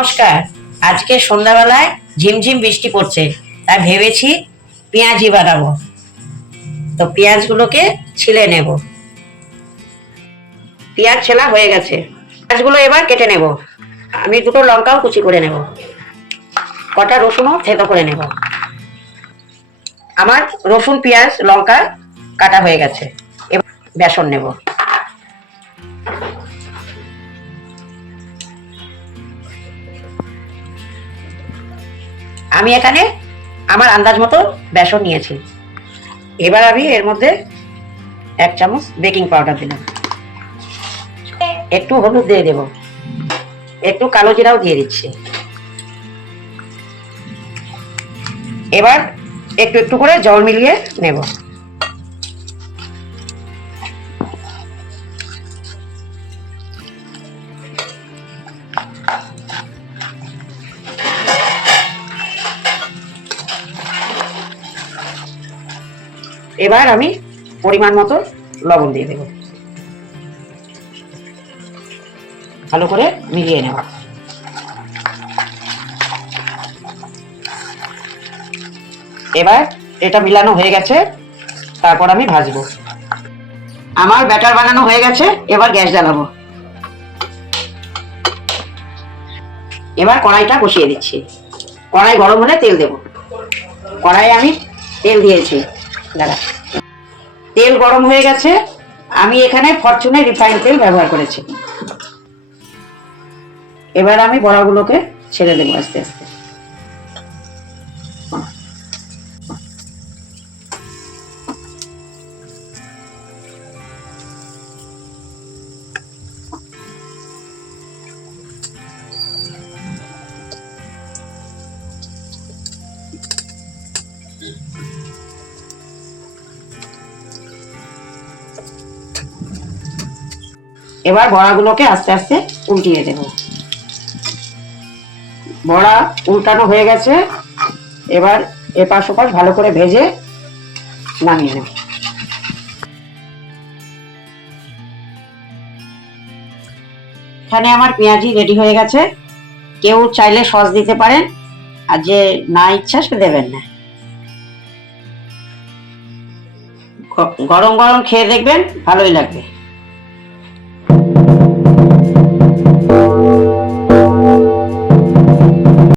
নমস্কার। আজকে সন্ধ্যাবেলায় ঝিমঝিম বৃষ্টি পড়ছে, তাই ভেবেছি পেঁয়াজি বানাবো। তো পেঁয়াজগুলোকে ছিলে নেব। পেঁয়াজ ছেলা হয়ে গেছে, পেঁয়াজগুলো এবার কেটে নেব। আমি দুটো লঙ্কাও কুচি করে নেব, কটা রসুনও থেতো করে নেব। আমার রসুন পেঁয়াজ লঙ্কা কাটা হয়ে গেছে। এবার বেসন নেব। আমি এখানে আমার আন্দাজ মতো বেসন নিয়েছি। এবার আমি এর মধ্যে 1 চামচ বেকিং পাউডার দিলাম, একটু হলুদ দিয়ে দেব, একটু কালো জিরাও দিয়ে দিচ্ছি। এবার একটু একটু করে জল মিলিয়ে নেব। এবার আমি পরিমাণ মতো লবণ দিয়ে দেব, ভালো করে মিলিয়ে নেব। এবার এটা মিলানো হয়ে গেছে, তারপর আমি ভাজবো। আমার ব্যাটার বানানো হয়ে গেছে, এবার গ্যাস জ্বালাবো। এবার কড়াইটা বসিয়ে দিচ্ছি। কড়াই গরম হলে তেল দেব। কড়াইয়ে আমি তেল দিয়েছি, দাঁড়া। তেল গরম হয়ে গেছে, আমি এখানে ফরচুনের রিফাইন তেল ব্যবহার করেছি। এবার আমি বড়াগুলোকে ছেড়ে দেবো আস্তে আস্তে। এবার বড়াগুলোকে আস্তে আস্তে উল্টিয়ে দেব। বড়া উল্টানো হয়ে গেছে, এবার এপাশ ওপাশ ভালো করে ভেজে নামিয়ে নেব। এখানে আমার পেঁয়াজি রেডি হয়ে গেছে। কেউ চাইলে সস দিতে পারেন, আর যে না ইচ্ছা সে দেবেন না। গরম গরম খেয়ে দেখবেন, ভালোই লাগবে।